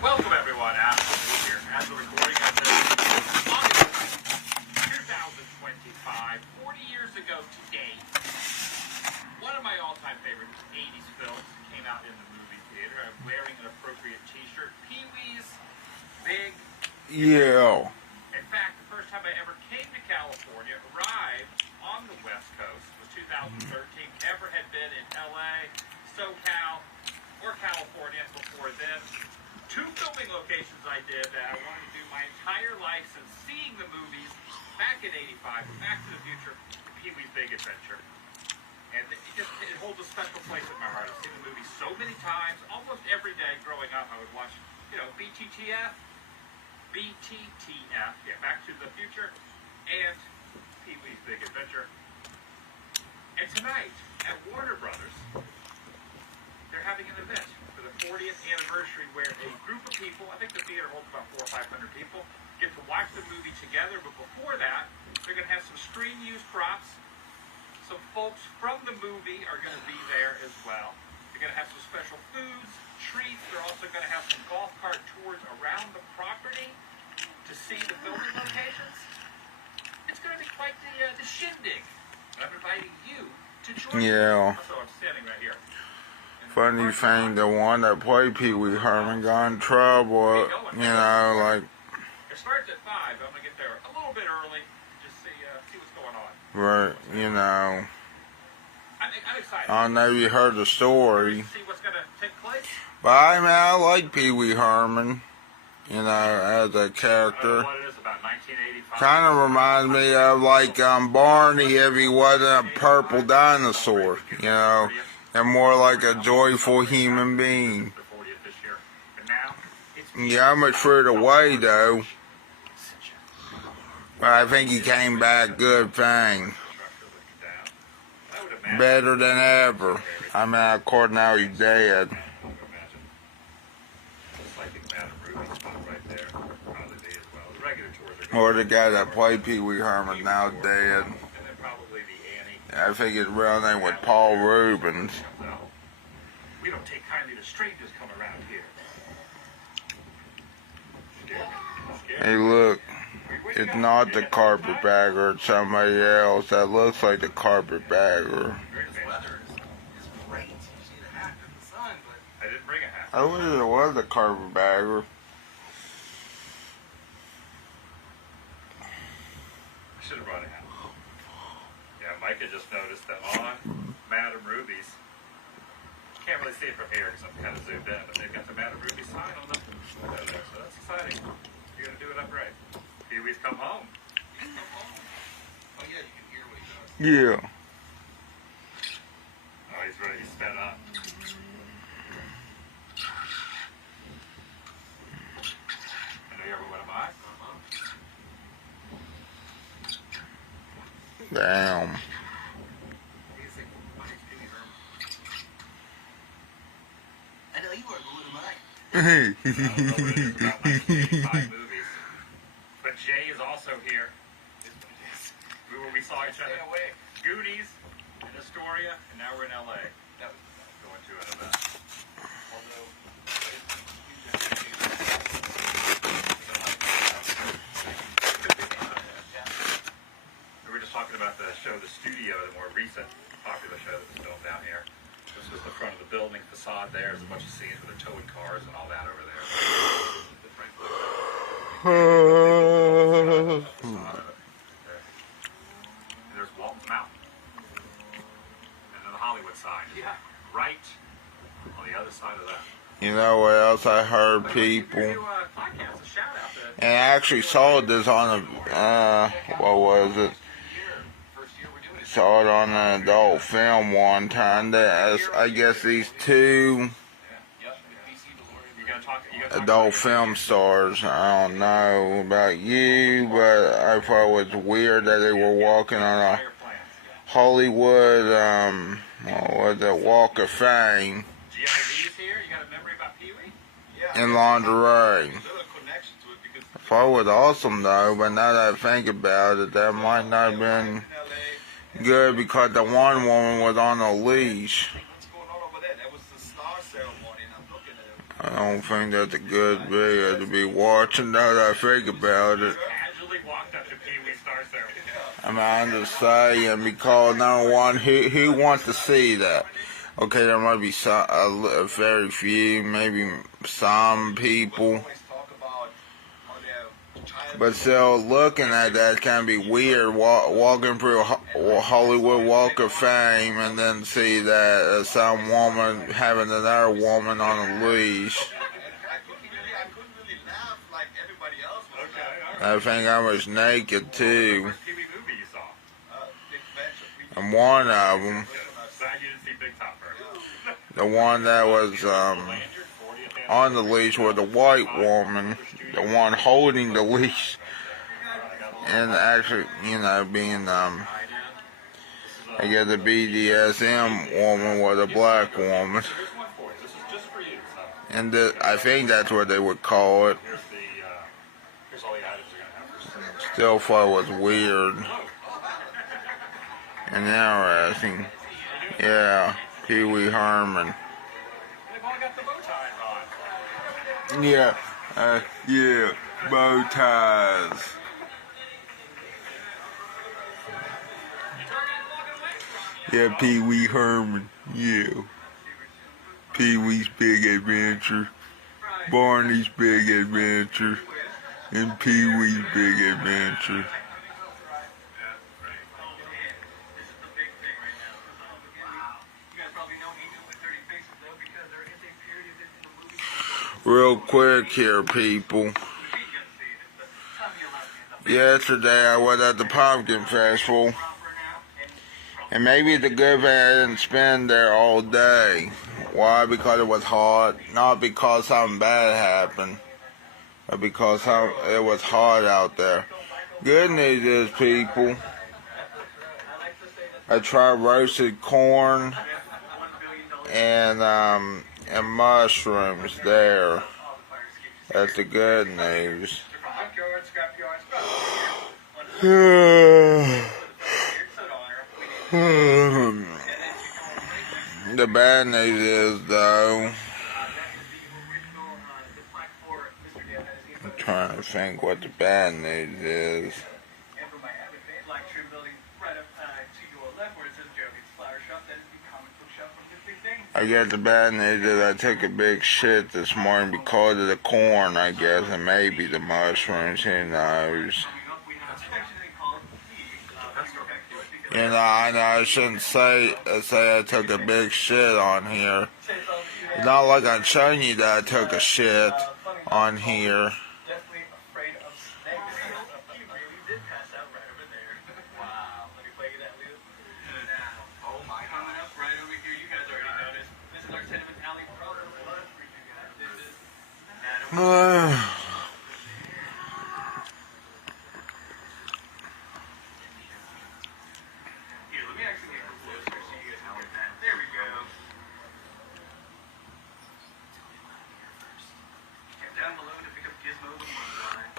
Welcome everyone, Absolutely here. As we're recording on August 2025, 40 years ago today, one of my all-time favorite 80s films came out in the movie theater. I'm wearing an appropriate t-shirt. Pee-wee's Big... Yeah. In fact, the first time I ever came to California, arrived on the West Coast, was 2013. Ever had been in LA, SoCal, or California before then. Two filming locations I did that I wanted to do my entire life since seeing the movies back in '85, Back to the Future, Pee-wee's Big Adventure. And it holds a special place in my heart. I've seen the movie so many times, almost every day growing up. I would watch, BTTF, Back to the Future, and Pee-wee's Big Adventure. And tonight, at Warner Brothers, they're having an event for the 40th anniversary where a group of people, I think the theater holds about 400 or 500 people, get to watch the movie together. But before that, they're going to have some screen-used props. Some folks from the movie are going to be there as well. They're going to have some special foods, treats. They're also going to have some golf cart tours around the property to see the filming locations. It's going to be quite the shindig. I'm inviting you to join me. Yeah. So I'm standing right here. Funny thing, the one that played Pee Wee Herman got in trouble, like... It starts at 5. I'm going to get there a little bit early, just see what's going on. Right, I'm excited. I don't know if you heard the story. See what's going to take place? But I like Pee Wee Herman, as a character. What it is, about 1985. Kind of reminds me of, Barney if he wasn't a purple dinosaur, and more like a joyful human being. Yeah, much further away, though. But I think he came back good thing. Better than ever. According to how he's dead. Or the guy that played Pee Wee Herman now dead. I think his real name was Paul Rubens. We don't take kindly to strangers coming around here. Hey, look. It's not the carpetbagger. It's somebody else that looks like the carpetbagger. I didn't bring a hat. I wish it was a carpetbagger. I should have brought a hat. Yeah, Micah just noticed that on Madame Ruby's, can't really see it from here because I'm kind of zoomed in, but they've got the Madame Ruby sign on the window there, so that's exciting. You're going to do it upright. Pee-wee's come home. He's come home? Oh, yeah, you can hear what he does. Yeah. Oh, he's ready. He's sped up. I know you ever went a mile. Damn. I know you weren't going to mine. I don't know what it is about 1985 movies. But Jay is also here. We saw each other. Goonies in Astoria, and now we're in LA. That was going to an event. Although, we were just talking about the show, The Studio, the more recent popular show that was filmed down here. This was the front of the building facade there. There's a bunch of scenes where they're towing cars and all that over there. And there's Walton's Mountain. And then the Hollywood sign. Yeah. Right on the other side of that. You know what else I heard people? And I actually saw this on what was it? Saw it on an adult film one time. That I guess these two adult film stars. I don't know about you, but I thought it was weird that they were walking on a Hollywood, what was it, Walk of Fame in lingerie. I thought it was awesome though, but now that I think about it, that might not have been good because the one woman was on a leash. don't think that's a good video to be watching now that I think about it. Casually walked up to Pee Wee Stars there. I'm just saying, because number one, who wants to see that? Okay, there might be some, a very few, maybe some people. But still, looking at that can be weird, walking through Hollywood Walk of Fame and then see that some woman having another woman on a leash. I think I was naked too. And one of them, the one that was on the leash was a white woman, the one holding the leash, and actually, you know, being, I guess the BDSM woman was a black woman. And I think that's what they would call it. Still thought it was weird and interesting. Yeah, Pee Wee Herman. Yeah, yeah, bow ties. Yeah, Pee Wee Herman. Yeah. Pee Wee's Big Adventure, Barney's Big Adventure, and Pee Wee's Big Adventure. Real quick here, people. Yesterday I was at the Pumpkin Festival, and maybe it's a good thing I didn't spend there all day. Why? Because it was hot. Not because something bad happened, but because it was hot out there. Good news is, people, I tried roasted corn and mushrooms there. That's the good news. The bad news is, though, I'm trying to think what the bad news is. I guess the bad news is I took a big shit this morning because of the corn, I guess, and maybe the mushrooms, who knows. You know, I know I shouldn't say I took a big shit on here. It's not like I'm showing you that I took a shit on here.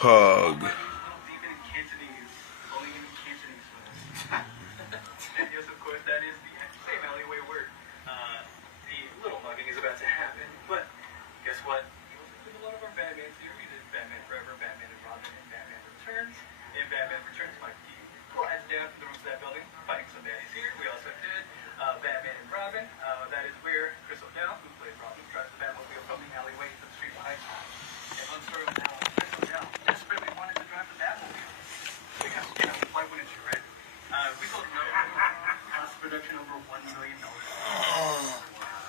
Pug. Yes, of course, that is the same alleyway where the little mugging is about to happen. But guess what? There's a lot of our Batmans here. We did Batman Forever, Batman and Robin, and Batman Returns. And Batman Returns might be as down to the rooms of that building, fighting some baddies here. We also did Batman and Robin. That is where Chris O'Dowd, who plays Robin, drives the Batmobile from the alleyway to the street behind him. And unstory now, Chris O'Dowd desperately wanted to drive the Batmobile. Because, you know, why wouldn't you, right? We sold cost production over $1 million.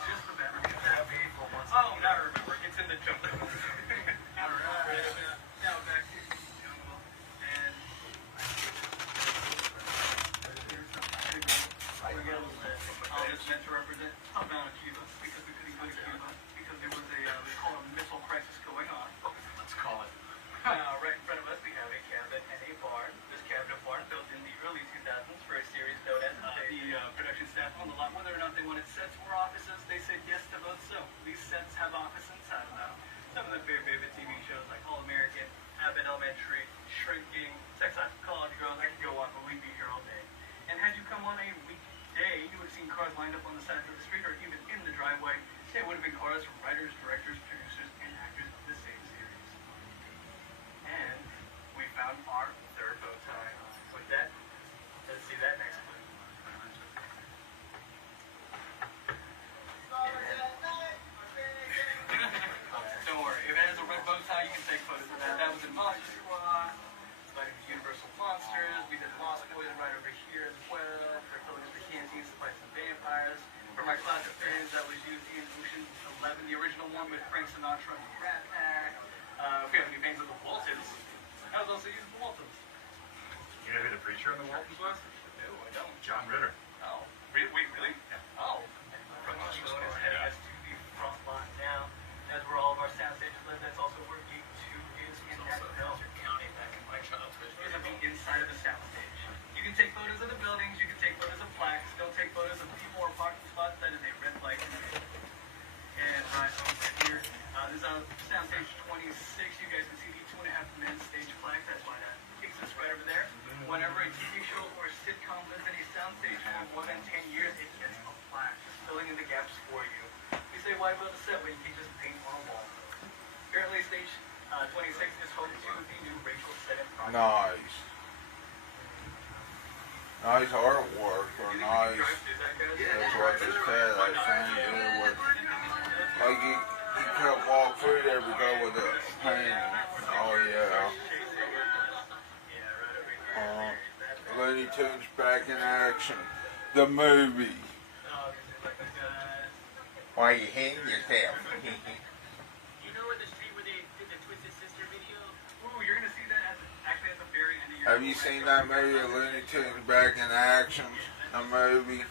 Just the Batmobile. Oh, now I remember. It's in the jump. Alright. Now back to the jungle. And all this meant to represent Havana, Cuba, because we couldn't go to Cuba because there was a they call it a missile crisis going on. Let's call it. Right in front of us we have a cabinet and a barn. This cabinet barn built in the early 2000s for a series known as the production staff on the lot. Whether or not they wanted sets or offices, they said yes to both. So these sets have office inside of them. Some of the very favorite TV shows like All American, Abbott Elementary, Shrinking, Sex Life of College Girls. I could go on, but we'd be here all day. And had you come on a weekday, you would have seen cars lined up on the sides of the street or even in the driveway. It would have been cars from writers, directors, producers, and along with Frank Sinatra and the Rat Pack. If we have any fans of the Waltons, I was also using the Waltons. You know who the preacher in the Waltons was? No, I don't. John Ritter. Oh, wait, really? Yeah. Oh. From the show is heading us to the front line now. That's where all of our soundstage live. That's also where Gate 2 is in that Belcher County back in my childhood. It'll be inside of the soundstage. You can take photos of the buildings, you can take photos of plaques, don't take photos of people or parking spots. That is a red light. And right over here, this is soundstage 26. You guys can see the 2.5 men stage flag. That's why that exists right over there. Whenever a TV show or sitcom lives in a soundstage for more than 10 years, it gets a plaque, just filling in the gaps for you. You say, why build a set when you can just paint on a wall? Currently, stage 26 is home to the new Rachel Set-In project. Nice. Nice artwork, or nice. That's what they said. I think it was like you couldn't walk through there because with the painting. Oh yeah. Looney Tunes back in action. The movie. Why you hating yourself? You know where the street where they did the Twisted Sister video? Ooh, you're gonna see that actually at the very end of your. Have you seen that movie, Looney Tunes Back in Action? The movie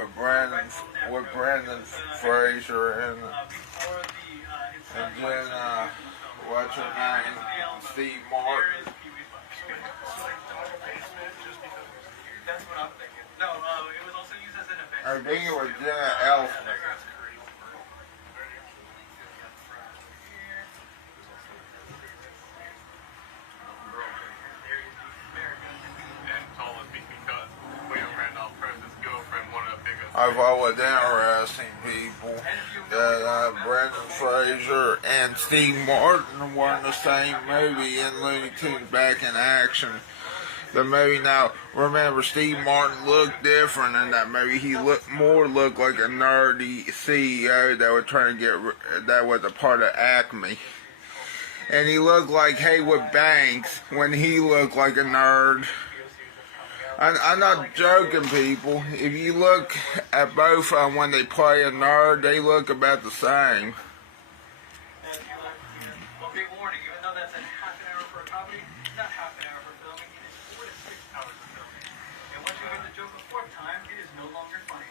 with Brendan Fraser and then what's her name? Steve Martin. That's what I'm thinking. No, it was also used as an event. I think it was Jenna Elfman. I thought was interesting, people, that Brendan Fraser and Steve Martin were in the same movie in Looney Tunes Back in Action. The movie, now, remember, Steve Martin looked different in that movie. He looked like a nerdy CEO that was trying to that was a part of Acme. And he looked like Haywood Banks when he looked like a nerd. I'm not joking, people. If you look at both of them when they play a nerd, they look about the same. Well, big warning, even though that's a half an hour for a comedy, it's not half an hour for filming, it is 4 to 6 hours of filming. And once you get the joke a fourth time, it is no longer funny.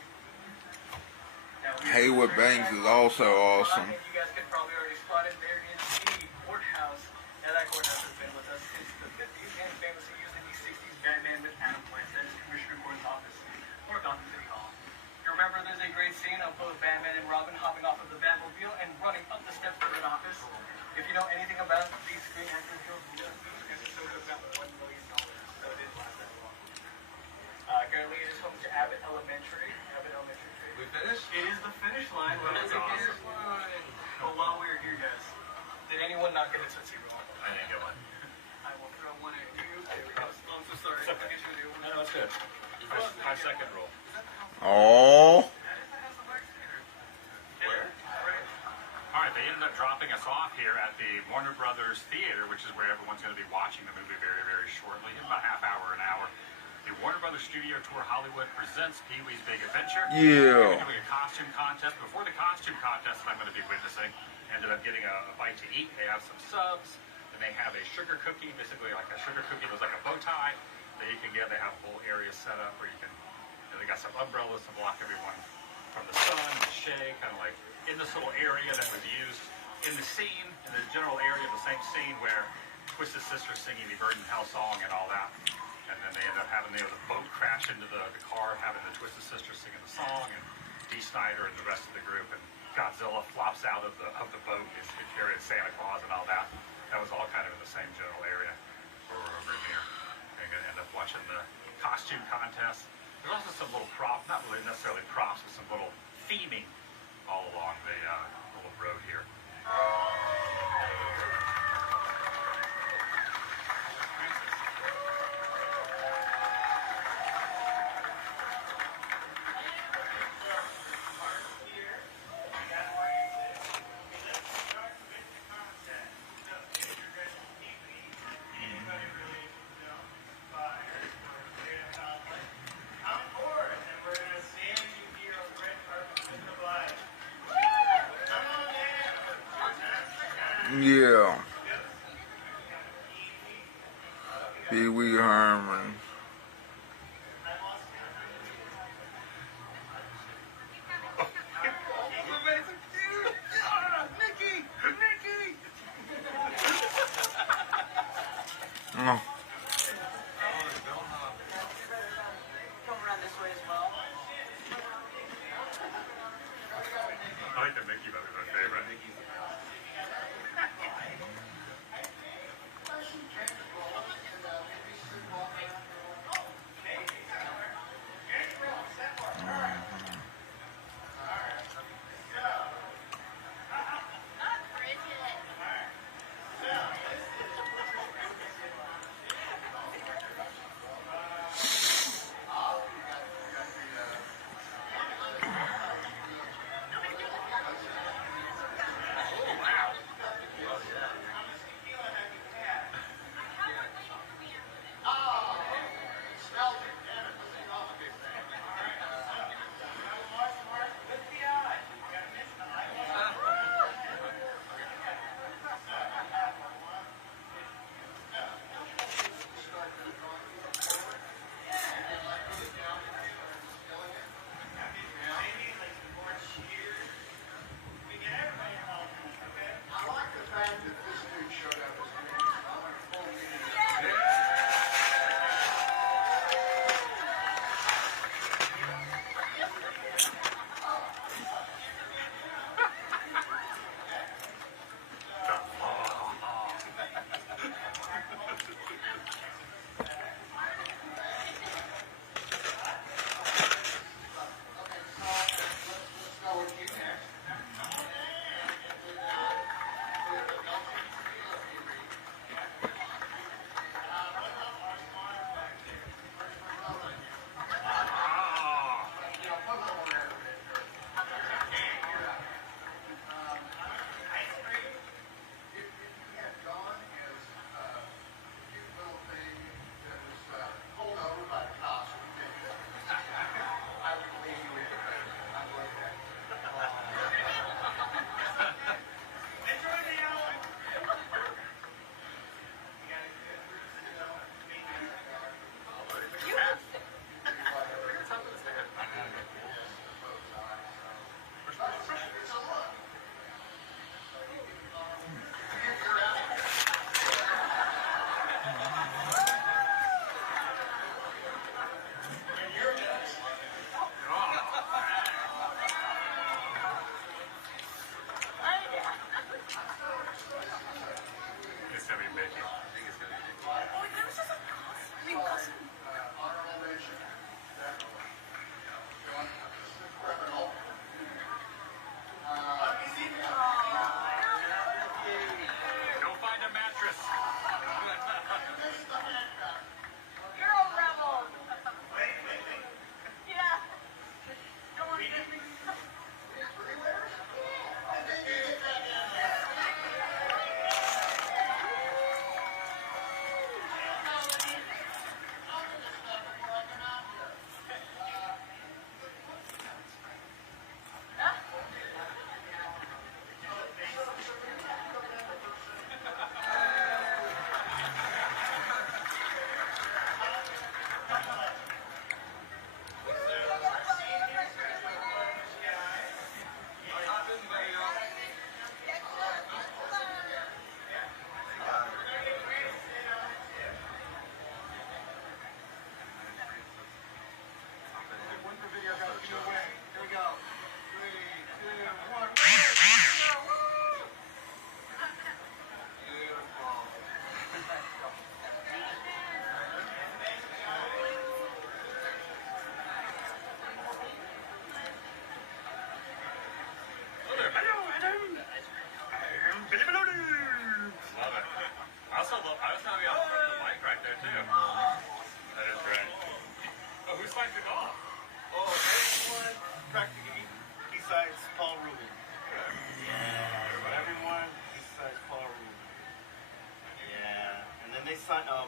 Haywood Banks is also awesome. You guys can probably already spot it. There is the courthouse. Now that courthouse has been with us since the 50s and famously used in the 60s Batman with Adam West. That is Commissioner Gordon's office, or Gotham City Hall. You remember there's a great scene of both Batman and Robin hopping off of the Batmobile and running up the steps to an office. If you know anything about the Screen Actors Guild, this is so good about $1 million, so it didn't last that long. Currently it is home to Abbott Elementary. We finished? It is the finish line. What is it? Well, while we were here, guys, did anyone not get a Tootsie Roll? I didn't get one. I will throw one at you. There we go. Oh, I'm so sorry. I'll get you a new one. No, that's good. My second roll. Oh. Alright, they ended up dropping us off here at the Warner Brothers Theater, which is where everyone's going to be watching the movie very, very shortly. In about half hour, an hour. The Warner Brothers Studio Tour Hollywood presents Pee-wee's Big Adventure. Yeah. They're doing a costume contest. Before the costume contest that I'm going to be witnessing, ended up getting a bite to eat. They have some subs, and they have a sugar cookie, basically like a sugar cookie that was like a bow tie that you can get. They have a whole area set up where you can, they got some umbrellas to block everyone from the sun and the shade, kind of like in this little area that was used in the scene, in the general area of the same scene where Twisted Sister singing the Bird in Hell song and all that. And then they end up having the boat crash into the car, having the Twisted Sister singing the song, and Dee Snider and the rest of the group, and Godzilla flops out of the boat, is carrying Santa Claus and all that. That was all kind of in the same general area where we're over here. We're going to end up watching the costume contest. There's also some little props, not really necessarily props, but some little theming all along the little road here. Yeah. Pee Wee Herman. Oh. Come around this way as well. I like the Mickey, but my favorite.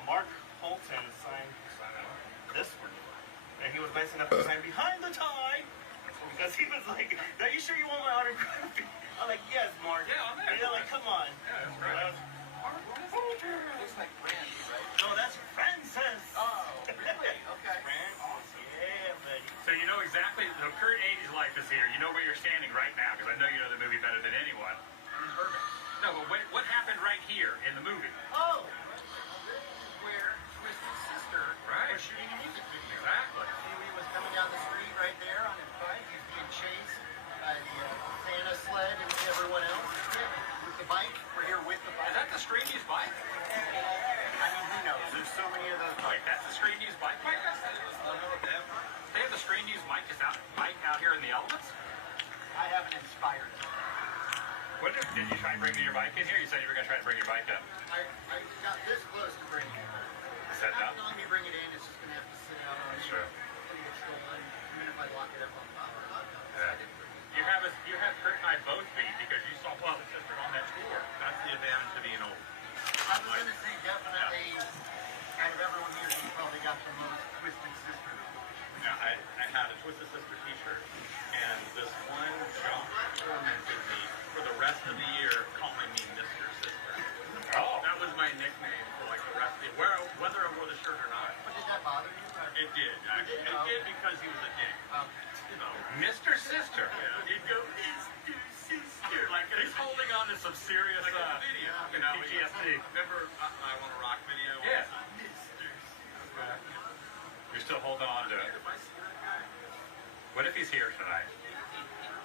Mark Holton signed this one. And he was nice enough to sign behind the tie. Because he was like, are you sure you want my autograph? I'm like, yes, Mark. Yeah, I'm there. Really? Come on. Yeah, that's right. Looks like Brandy, right? No, that's Francis. Oh, really? Okay. Francis. Yeah, buddy. So you know exactly the current 80s life is here. You know where you're standing right now because I know you know the movie better than anyone. Perfect. No, but what happened right here in the movie? Oh, this is where Twisted Sister was shooting a music video. Exactly. Pee-wee was coming down the street right there on his bike. He was being chased by the Santa sled and everyone else. With the bike, we're here with the bike. Is that the Street News bike? I mean, who knows? There's so many of those Wait, bikes. that's the Street News bike? They have the Street News bike out here in the elements? I haven't inspired it. What did you try and bring your bike in here? You said you were going to try to bring your bike up. I got this close to bringing it. Set it Not up? letting me bring it in, it's just going to have to sit out on That's the true. Even if I lock it up on the bottom. You have Kurt and I both beat because you saw Paul and Sister on that tour. That's the advantage of being old. I was going to say definitely, out of everyone here, you probably got the most Twisted Sister. Yeah, I had a Twisted Sister t-shirt, and this one junk tormented me for the rest of the year, calling me Mr. Sister. Oh. That was my nickname for like the rest of the year, whether I wore the shirt or not. But did that bother you? It did. It did because he was a dick. You know, Mr. Sister. Yeah. He'd go, Mr. Sister. Like, he's holding on to some serious video. You know, PTSD. Remember I Want to Rock video? Yeah. Mr. Sister. You're still holding on to it. What if he's here tonight?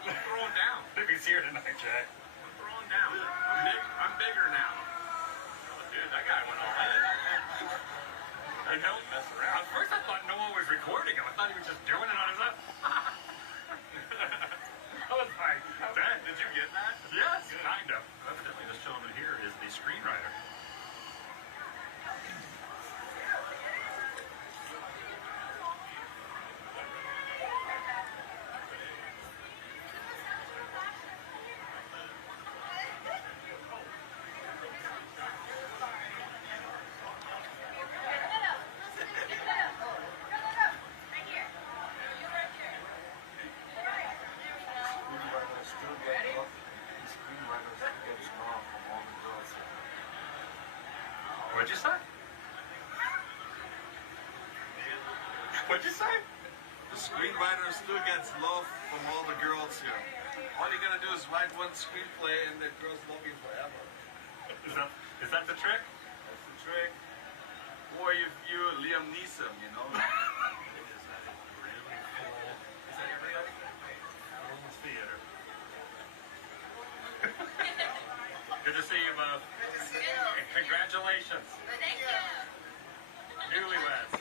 He's throwing down. If he's here tonight, Jay. I'm throwing down. I'm bigger now. Oh, dude, that guy went all in. I don't mess around. At first I thought no one was recording him. I thought he was just doing it on his own. I was like, Ben, did you get that? Yes, kind of. Evidently this gentleman here is the screenwriter. What'd you say? What'd you say? The screenwriter still gets love from all the girls here. All you gotta do is write one screenplay and the girls love you forever. Is that the trick? That's the trick. Or if you're Liam Neeson, you know. Theater. Good to see you both. Good to see you. And congratulations. Thank you. Newlyweds.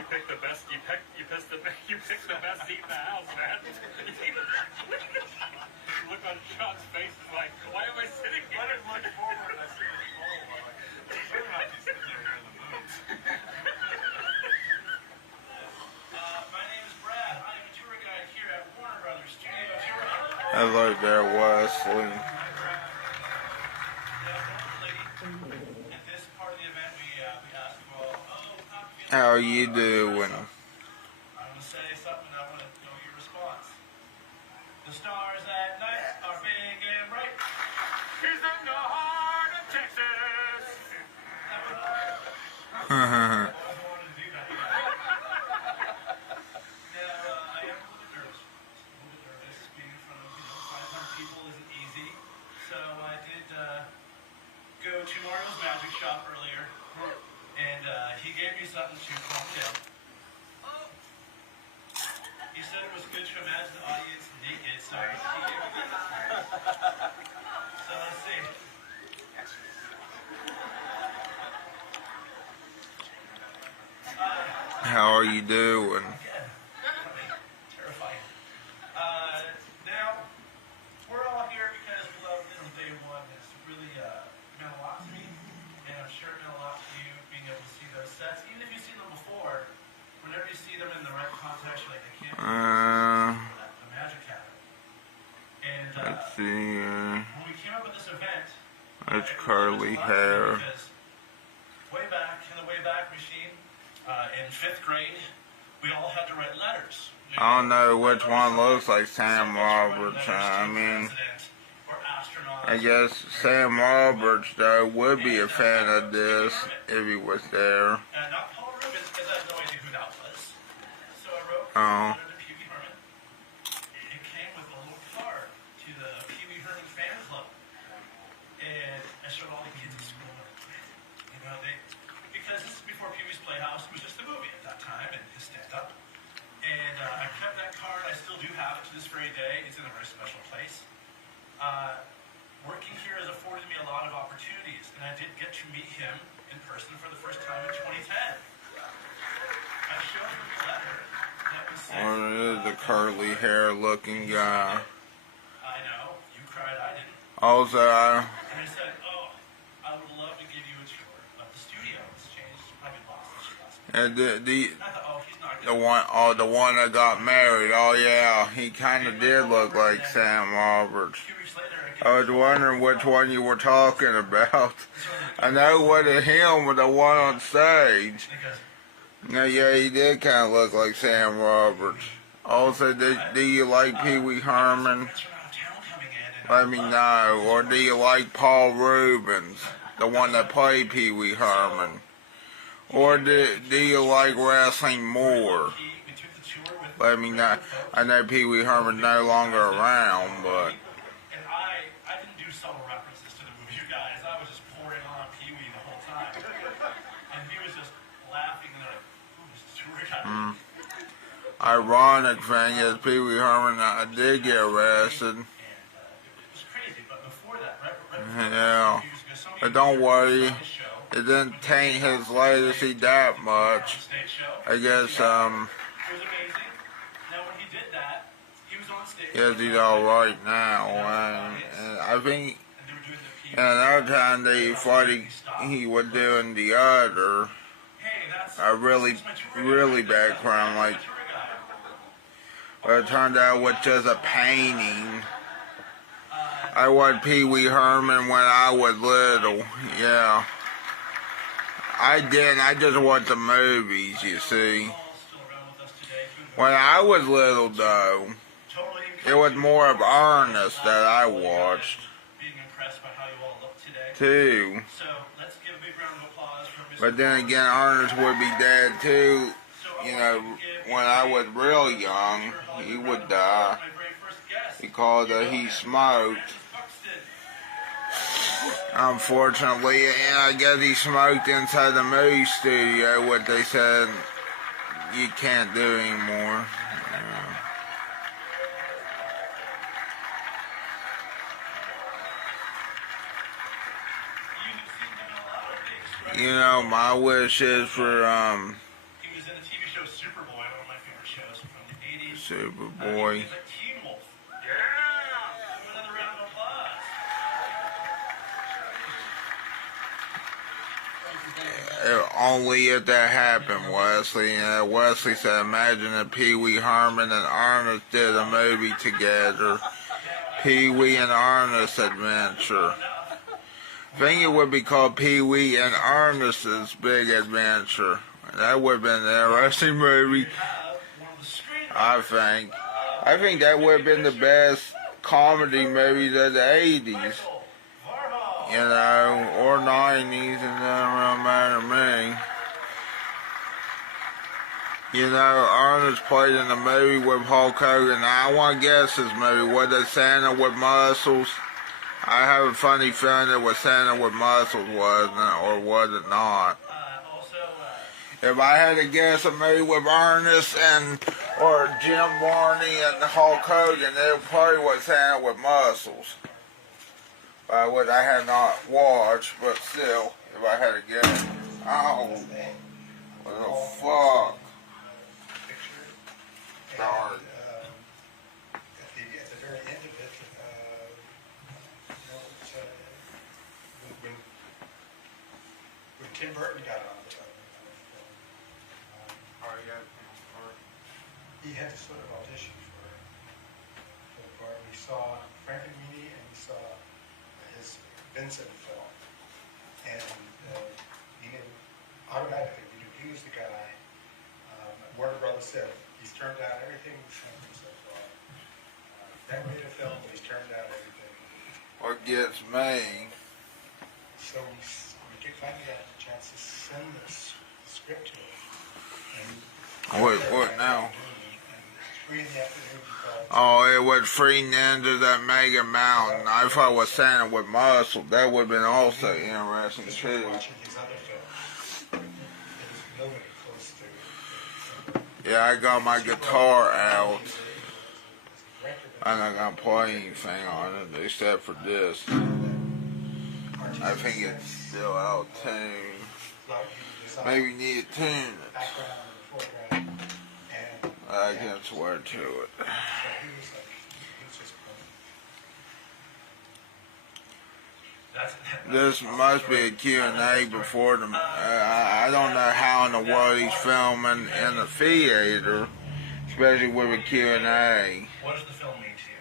You picked the best. You picked the best seat in the house, man. You look on Sean's face and like, why am I sitting here? I didn't look forward. I see the pole. I'm like, we're not just sitting here in the mood. My name is Brad. I am a tour guide here at Warner Brothers Studio Tour. Hello there, Wesley. At this part of the event, we ask for, How you doing? I'm going to say something and I want to know your response. The stars at night are big and bright. He's in the heart of Texas. I wanted to do that. Now, I am a little bit nervous. Being in front of 500 people isn't easy. So I did go to Mario's magic shop earlier, and he gave me something to calm down. He said it was good to imagine the audience naked, so he gave me this. So let's see. How are you doing? Terrifying. Now, we're all here because we love this day one. It's really meant a lot to me, and I'm sure it meant a lot to you being able to see those sets. Even if you've seen them before, whenever you see them in the right context, you're like, I can't believe the magic happened. And Let's see. when we came up with this event, That's it curly was a lot hair. because way back in the Wayback Machine, in 5th grade, we all had to write letters. stars. I don't know which one looks like Sam Roberts. I mean, Or astronauts. I guess Sam Roberts, though, would be a fan of this if he was there. Not Paul Rubens, because I have no idea who that was. So I wrote Oh. a letter to Pee Wee Herman. It came with a little card to the Pee Wee Herman fan club. And I showed all the kids at school. You know, because this is before Pee Wee's Playhouse, it was just a movie at that time, and his stand-up. And I kept that card. I still do have it to this very day. It's in a very special place. Working here has afforded me a lot of opportunities, and I did get to meet him in person for the first time in 2010. I showed him a letter that was sent. Or it is the curly hair looking guy. I know. You cried. I didn't. Also, And I said, oh, I would love to give you a tour of the studio. It's changed. Probably lost since you last met. the I thought, oh, he's not the one that got married. Oh yeah, he kind of did look like Sam Roberts. 2 weeks later, I was wondering which one you were talking about. I know what of him was the one on stage. No, yeah, he did kind of look like Sam Roberts. Also, do you like Pee Wee Herman? Let me know. Or do you like Paul Rubens, the one that played Pee Wee Herman? Or do you like wrestling more? Let me know. I know Pee Wee Herman's no longer around, but... And I didn't do subtle references to the movie, you guys. I was just pouring on Pee Wee the whole time. And he was just laughing and like, ooh, this is weird. Ironic thing is Pee Wee Herman did get arrested. And it was crazy, but before that, Yeah. But don't worry, it didn't taint his legacy that much. I guess, It was amazing. Now when he did that, he was on stage. yes, he's alright now. And I think, And they were doing the Pee Wee. and another time they thought he was doing the other, Hey, that's a really, really bad crime, like, but it turned out it was just a painting. I was Pee Wee Herman when I was little, yeah. I didn't, I just watched the movies, you see. When I was little, though, it was more of Ernest that I watched, Being impressed by how you all look today. too. So let's give a big round of applause for Mr. But then again, Ernest would be dead, too. You know, when I was real young, he would die My very first guest, because he smoked. Unfortunately, and I guess he smoked inside the movie studio, what they said you can't do anymore. You know, my wish is for He was in the TV show Superboy, one of my favorite shows from the 80s. Superboy. He was like Teen Wolf. Yeah! Give him another round of applause. Only if that happened, Wesley. And Wesley said, imagine if Pee Wee Herman and Ernest did a movie together. Pee Wee and Ernest Adventure. I think it would be called Pee Wee and Ernest's Big Adventure. That would have been an interesting movie, I think. I think that would have been the best comedy movies of the 80s. You know, or 90s, it doesn't really matter to me. You know, Ernest played in the movie with Hulk Hogan. Now, I want to guess this movie. Was it Santa with Muscles? I have a funny feeling it was Santa with Muscles, wasn't it? Or was it not? If I had to guess a movie with Ernest or Jim Varney and Hulk Hogan, it probably was Santa with Muscles. Which I had not watched, but still, if I had to guess. Oh, what the fuck? Darn. At the very end of it, when Tim Burton got on the film, he had to sort of audition for the part. We saw Frankenweenie and we saw his Vincent film, and he knew automatically he was the guy. Warner Brothers said, He's turned out everything we've sent him so far. That way to film, he's turned out everything. What gets me, So we finally got the chance to send this script to him. And what now? And 3 in the afternoon he called. Oh, it was freezing into that mega mountain. I thought it was Santa with muscle. That would have been also interesting Just too. watching his other films. There's nobody close to. Yeah, I got my guitar out. I'm not gonna play anything on it except for this. I think it's still out of tune. Maybe need to tune it. Background and foreground. And I can't swear to it. so he was just This must be a Q&A before the. I don't know how in the world he's filming in the theater, especially with a Q&A. What does the film mean to you?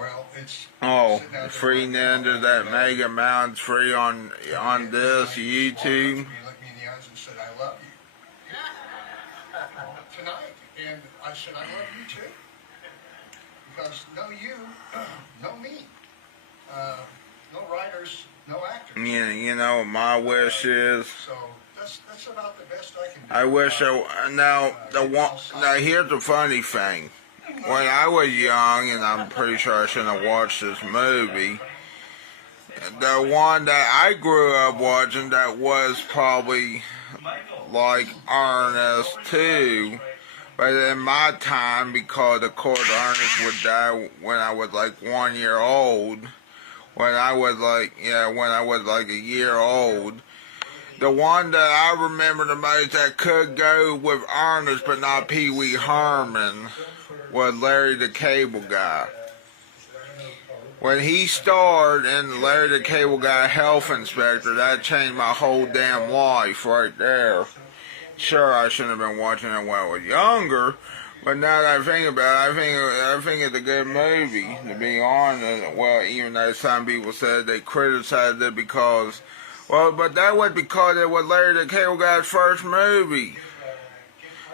Well, it's Oh, sitting out there free right now, into that and, mega mountain, free on this walked up to me, YouTube. looked me in the eyes and said, "I love you." Tonight, and I said, "I love you too," because no you, no me, no writers, no actors. You know what my wish is? So that's about the best I can do. I wish now here's the funny thing. When I was young, and I'm pretty sure I shouldn't have watched this movie, the one that I grew up watching that was probably like Ernest too, but in my time, because of course Ernest would die when I was like 1 year old, when I was like a year old, the one that I remember the most that could go with Ernest but not Pee Wee Herman was Larry the Cable Guy. When he starred in Larry the Cable Guy Health Inspector, that changed my whole damn life right there. Sure, I shouldn't have been watching it when I was younger, but now that I think about it, I think it's a good movie, to be honest. Well, even though some people said they criticized it because, well, but that was because it was Larry the Cable Guy's first movie.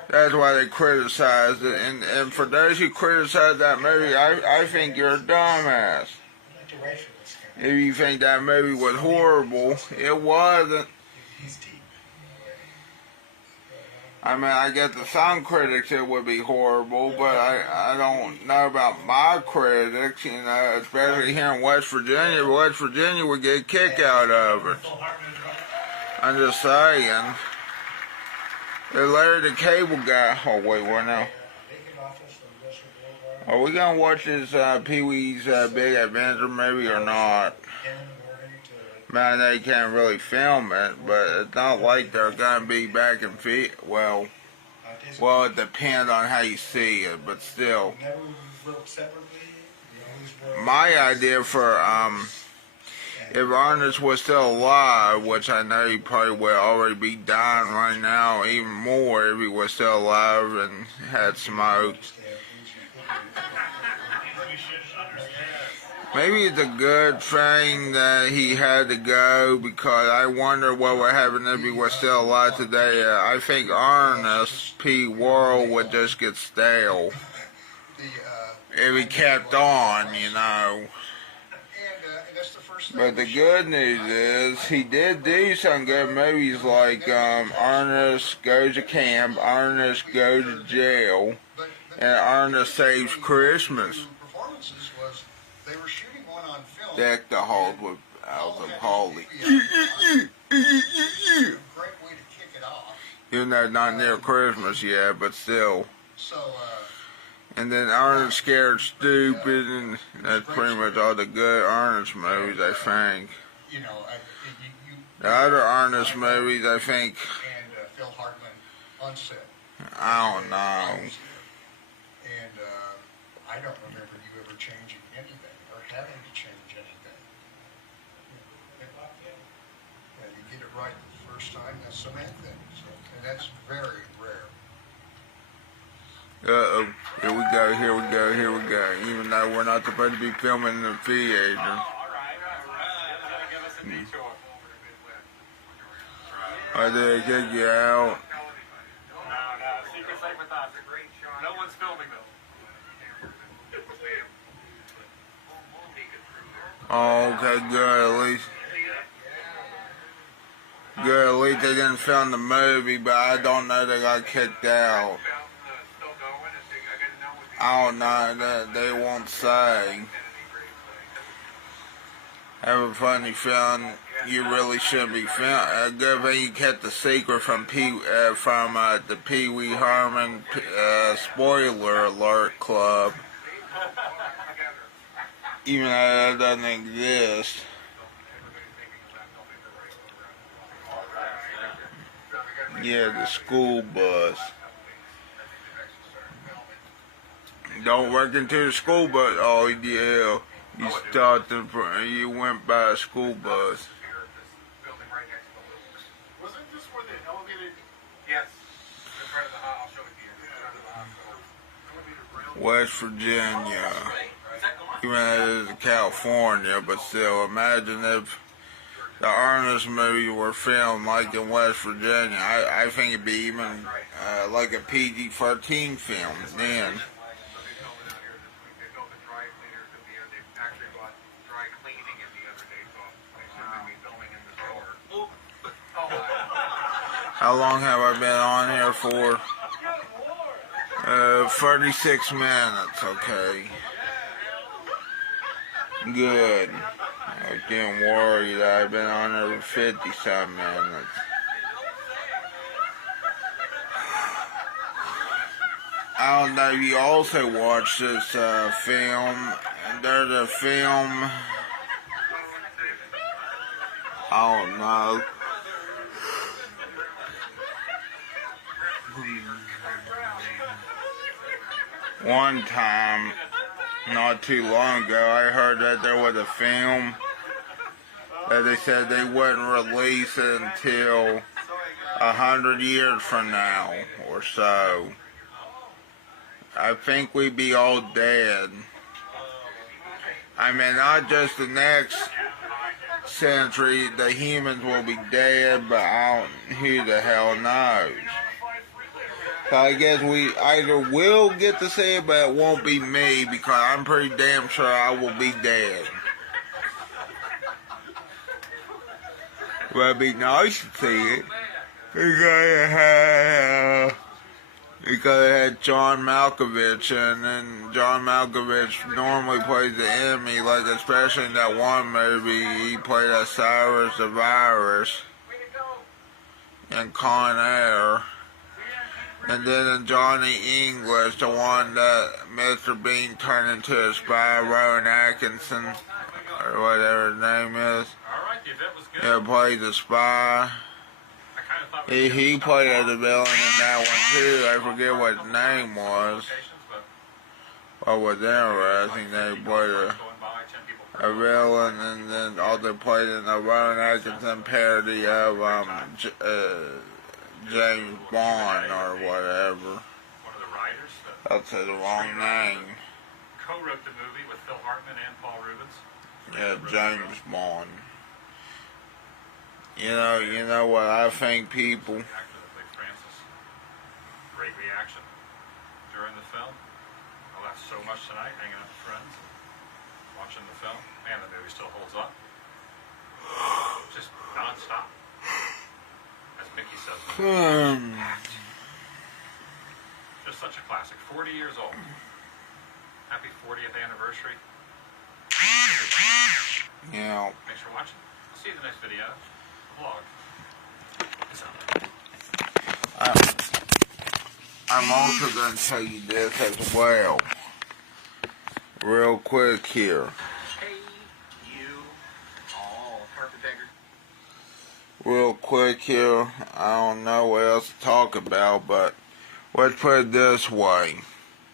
That's why they criticized it. And for those who criticize that movie, I think you're a dumbass. If you think that movie was horrible, it wasn't. I mean, I get the some critics it would be horrible, but I don't know about my critics, you know, especially here in West Virginia. West Virginia would get a kick out of it. I'm just saying. The Larry the Cable Guy. Oh, wait, what now? Are we going to watch this Pee Wee's Big Adventure movie or not? Man, they can't really film it, but it's not like they're going to be back in well, it depends on how you see it, but still. My idea for, if Ernest was still alive, which I know he probably would already be dying right now, even more if he was still alive and had smoked. Maybe it's a good thing that he had to go, because I wonder what would happen if he was still alive today. I think Ernest P. Worrell would just get stale if he kept on, you know. But the good news is he did do some good movies like Ernest Goes to Camp, Ernest Goes to Jail, and Ernest Saves Christmas. Deck the halls with Alvin Hawley. Even though not near Christmas yet, but still. And then Ernest Scared Stupid, and that's pretty much all the good Ernest movies, I think. The other Ernest movies, I think, I don't know. And I don't remember you ever changing anything or having to change anything. Yeah, you get it right the first time, that's the main thing. So, and that's very rare. Uh-oh. Here we go, here we go, here we go. Even though we're not supposed to be filming in the theater. I did kick you out. No, secret safe with us. off. No one's filming though. Oh, okay, good. At least they didn't film the movie, but I don't know they got kicked out. I don't know, that they won't say. Have a funny feeling you really should be filmed. A good thing you kept the secret from the Pee Wee Herman spoiler alert club, even though that doesn't exist. Yeah, the school bus. Don't work into the school bus. Oh yeah, you went by a school bus. Wasn't this where the elevated? Yes. In front of the I'll show it to you. West Virginia. Even though it is California, but still, imagine if the Ernest movie were filmed like in West Virginia. I think it'd be even like a PG-13 film then. How long have I been on here for? 36 minutes, okay. Good. I was getting worried that I've been on there for 50-some minutes. I don't know if you also watched this film. There's a film, I don't know. One time, not too long ago, I heard that there was a film that they said they wouldn't release it until 100 years from now or so. I think we'd be all dead. I mean, not just the next century, the humans will be dead, but who the hell knows? So I guess we either will get to see it, but it won't be me, because I'm pretty damn sure I will be dead. But it'd be nice to see it. Because it had John Malkovich, and John Malkovich normally plays the enemy, like especially in that one movie, he played as Cyrus the Virus in Con Air. And then in Johnny English, the one that Mr. Bean turned into a spy, Rowan Atkinson, or whatever his name is. Yeah, played the spy. He played as a villain in that one too. I forget what his name was. What was interesting, they played a villain, and then also played in a Rowan Atkinson parody of James Bond or whatever. That's the wrong name. Co-wrote the movie with Phil Hartman and Paul Rubens. Yeah, James Bond. You know what I think, people. Great reaction during the film. I laughed so much tonight hanging out with friends, watching the film. Man, the movie still holds up. Just non-stop. As Mickey says. Just such a classic. 40 years old. Happy 40th anniversary. Yeah. Thanks for watching. I'll see you in the next video. Vlog. Peace out. I'm also going to tell you this as well. Real quick here. Hey, you. Oh, carpetbagger. Real quick here. I don't know what else to talk about, but let's put it this way.